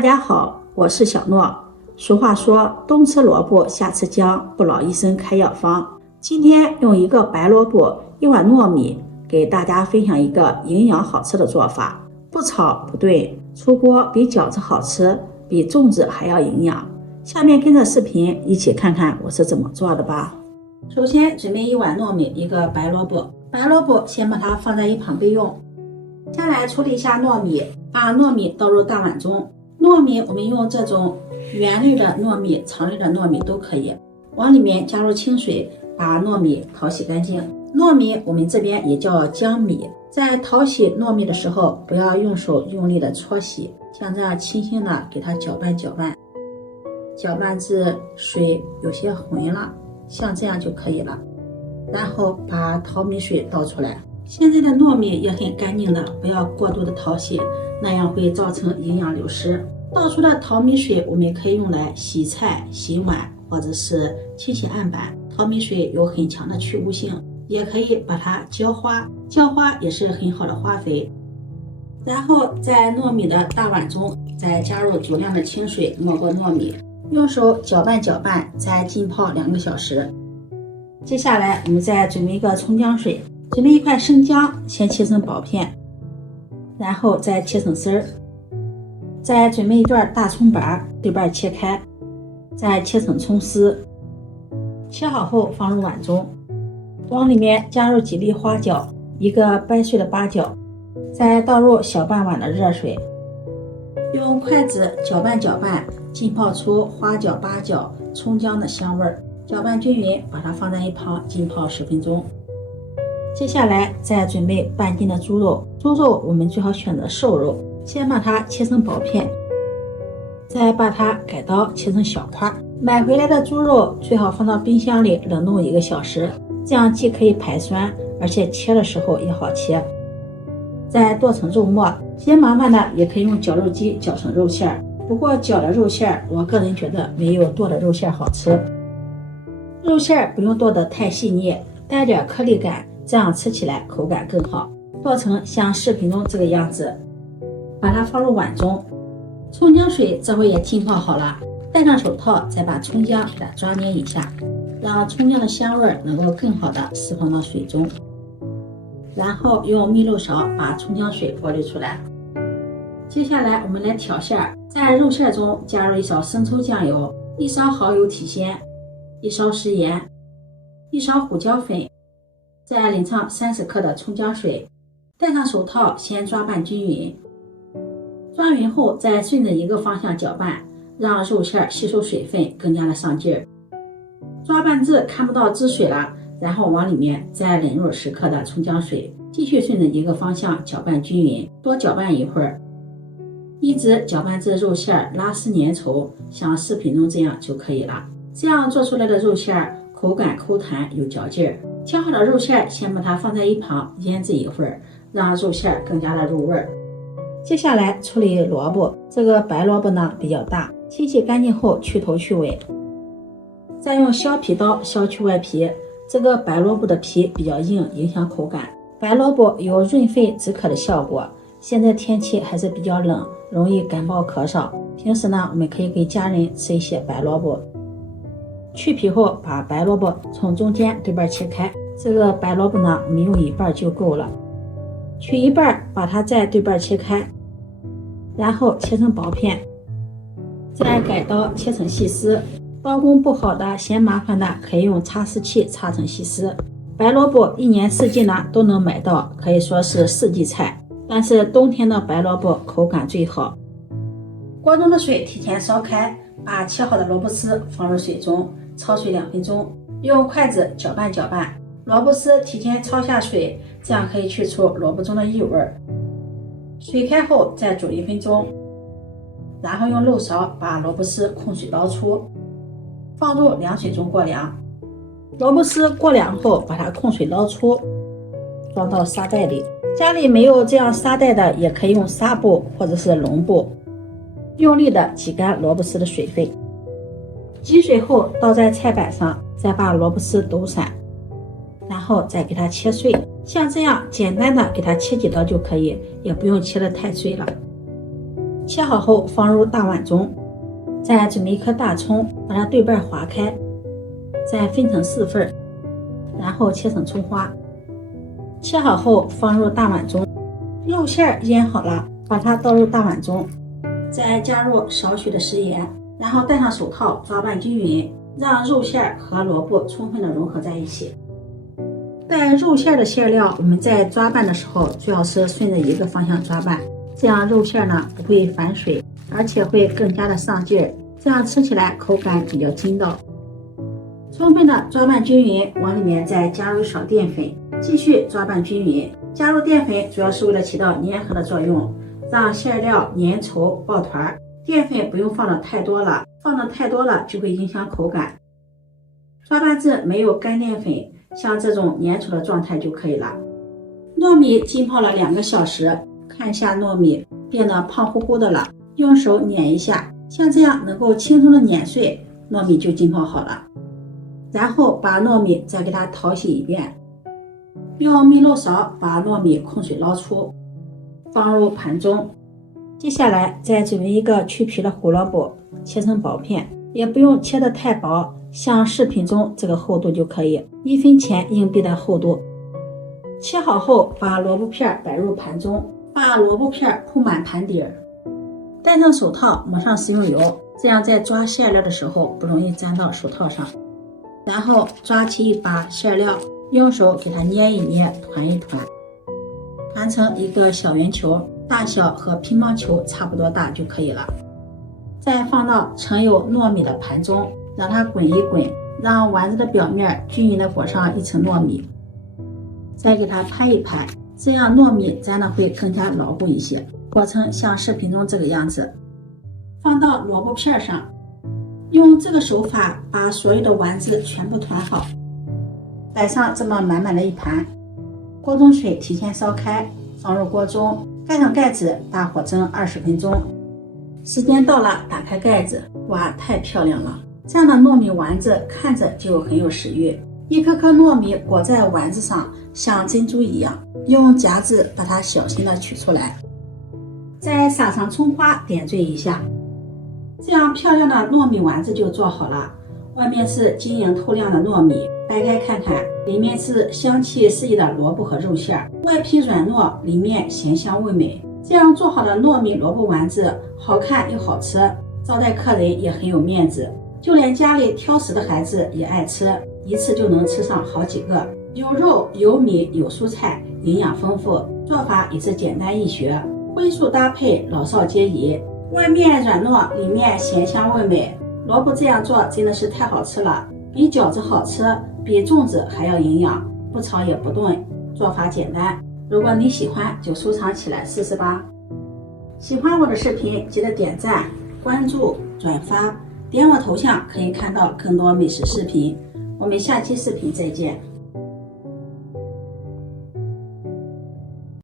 大家好，我是小诺。俗话说，冬吃萝卜夏吃姜，不老医生开药方。今天用一个白萝卜、一碗糯米，给大家分享一个营养好吃的做法。不炒不炖，出锅比饺子好吃，比粽子还要营养。下面跟着视频一起看看我是怎么做的吧。首先准备一碗糯米，一个白萝卜。白萝卜先把它放在一旁备用。接下来处理一下糯米，把糯米倒入大碗中。糯米我们用这种圆粒的糯米、长粒的糯米都可以，往里面加入清水，把糯米淘洗干净。糯米我们这边也叫江米，在淘洗糯米的时候，不要用手用力的搓洗，像这样轻轻的给它搅拌搅拌，搅拌至水有些浑了，像这样就可以了。然后把淘米水倒出来。现在的糯米也很干净的，不要过度的淘洗，那样会造成营养流失。倒出的淘米水我们可以用来洗菜、洗碗或者是清洗案板。淘米水有很强的去污性，也可以把它浇花，浇花也是很好的花肥。然后在糯米的大碗中再加入足量的清水，没过糯米，用手搅拌搅拌，再浸泡2个小时。接下来我们再准备一个葱姜水，准备一块生姜，先切成薄片，然后再切成丝儿。再准备一段大葱白，对半切开，再切成葱丝。切好后放入碗中，往里面加入几粒花椒，一个掰碎的八角，再倒入小半碗的热水，用筷子搅拌搅拌，浸泡出花椒、八角、葱姜的香味儿。搅拌均匀，把它放在一旁浸泡10分钟。接下来再准备半斤的猪肉，猪肉我们最好选择瘦肉，先把它切成薄片，再把它改刀切成小块。买回来的猪肉最好放到冰箱里冷冻1个小时，这样既可以排酸，而且切的时候也好切。再剁成肉末，嫌麻烦的也可以用绞肉机绞成肉馅儿，不过绞的肉馅儿我个人觉得没有剁的肉馅儿好吃。肉馅儿不用剁得太细腻，带点颗粒感，这样吃起来口感更好。剁成像视频中这个样子，把它放入碗中。葱姜水这回也浸泡好了，戴上手套，再把葱姜给它抓捏一下，让葱姜的香味能够更好的释放到水中。然后用熨肉勺把葱姜水过滤出来。接下来我们来调馅儿，在肉馅中加入1勺生抽酱油，1勺蚝油提鲜，1勺食盐，1勺胡椒粉，再淋上30克的葱姜水，戴上手套先抓拌均匀。抓匀后再顺着一个方向搅拌，让肉馅吸收水分，更加的上劲儿。抓拌至看不到汁水了，然后往里面再淋入10克的葱姜水，继续顺着一个方向搅拌均匀，多搅拌一会儿，一直搅拌至肉馅拉丝粘稠，像视频中这样就可以了。这样做出来的肉馅口感口弹有嚼劲儿。切好的肉馅先把它放在一旁腌制一会儿，让肉馅更加的入味儿。接下来处理萝卜，这个白萝卜呢比较大，清洗干净后去头去尾，再用削皮刀削去外皮。这个白萝卜的皮比较硬，影响口感。白萝卜有润肺止渴的效果，现在天气还是比较冷，容易感冒咳嗽，平时呢我们可以给家人吃一些白萝卜。去皮后把白萝卜从中间对半切开，这个白萝卜呢我们用1半就够了。取1半，把它再对半切开，然后切成薄片，再改刀切成细丝。刀工不好的嫌麻烦的可以用擦丝器擦成细丝。白萝卜1年4季呢都能买到，可以说是4季菜，但是冬天的白萝卜口感最好。锅中的水提前烧开，把切好的萝卜丝放入水中，焯水2分钟，用筷子搅拌搅拌。萝卜丝提前焯下水，这样可以去除萝卜中的异味。水开后再煮1分钟，然后用漏勺把萝卜丝控水捞出，放入凉水中过凉。萝卜丝过凉后把它控水捞出，装到沙袋里。家里没有这样沙袋的，也可以用纱布或者是笼布，用力的挤干萝卜丝的水分。挤水后倒在菜板上，再把萝卜丝抖散，然后再给它切碎，像这样简单的给它切几刀就可以，也不用切得太碎了。切好后放入大碗中，再准备一颗大葱，把它对半划开，再分成4份，然后切成葱花。切好后放入大碗中，肉馅腌好了，把它倒入大碗中，再加入少许的食盐，然后戴上手套抓拌均匀，让肉馅和萝卜充分的融合在一起。带肉馅的馅料，我们在抓拌的时候最好是顺着一个方向抓拌，这样肉馅呢不会反水，而且会更加的上劲儿，这样吃起来口感比较筋道。充分的抓拌均匀，往里面再加入少淀粉，继续抓拌均匀。加入淀粉主要是为了起到粘合的作用，让馅料粘稠抱团。淀粉不用放的太多了，放的太多了就会影响口感。抓拌至没有干淀粉，像这种粘稠的状态就可以了。糯米浸泡了2个小时，看一下糯米变得胖乎乎的了，用手捻一下，像这样能够轻松的碾碎，糯米就浸泡好了。然后把糯米再给它淘洗一遍，用熨漏勺把糯米控水捞出，放入盘中。接下来再准备一个去皮的胡萝卜，切成薄片，也不用切得太薄，像视频中这个厚度就可以，1分钱硬币的厚度。切好后把萝卜片摆入盘中，把萝卜片铺满盘底儿，戴上手套，抹上食用油，这样在抓馅料的时候不容易粘到手套上。然后抓起一把馅料，用手给它捏一捏，团一团，团成一个小圆球，大小和乒乓球差不多大就可以了。再放到盛有糯米的盘中，让它滚一滚，让丸子的表面均匀的裹上一层糯米，再给它拍一拍，这样糯米粘的会更加牢固一些，裹成像视频中这个样子。放到萝卜片上，用这个手法把所有的丸子全部团好，摆上这么满满的一盘。锅中水提前烧开，放入锅中，盖上盖子，大火蒸20分钟。时间到了，打开盖子，哇，太漂亮了！这样的糯米丸子看着就很有食欲，一颗颗糯米裹在丸子上，像珍珠一样。用夹子把它小心的取出来，再撒上葱花点缀一下，这样漂亮的糯米丸子就做好了。外面是晶莹透亮的糯米，掰开看看，里面是香气四溢的萝卜和肉馅，外皮软糯，里面咸香味美。这样做好的糯米萝卜丸子好看又好吃，招待客人也很有面子，就连家里挑食的孩子也爱吃，一次就能吃上好几个。有肉有米有蔬菜，营养丰富，做法也是简单易学，荤素搭配，老少皆宜。外面软糯，里面咸香味美，萝卜这样做真的是太好吃了，比饺子好吃，比粽子还要营养，不炒也不炖，做法简单。如果你喜欢，就收藏起来试试吧。喜欢我的视频，记得点赞、关注、转发，点我头像可以看到更多美食视频。我们下期视频再见。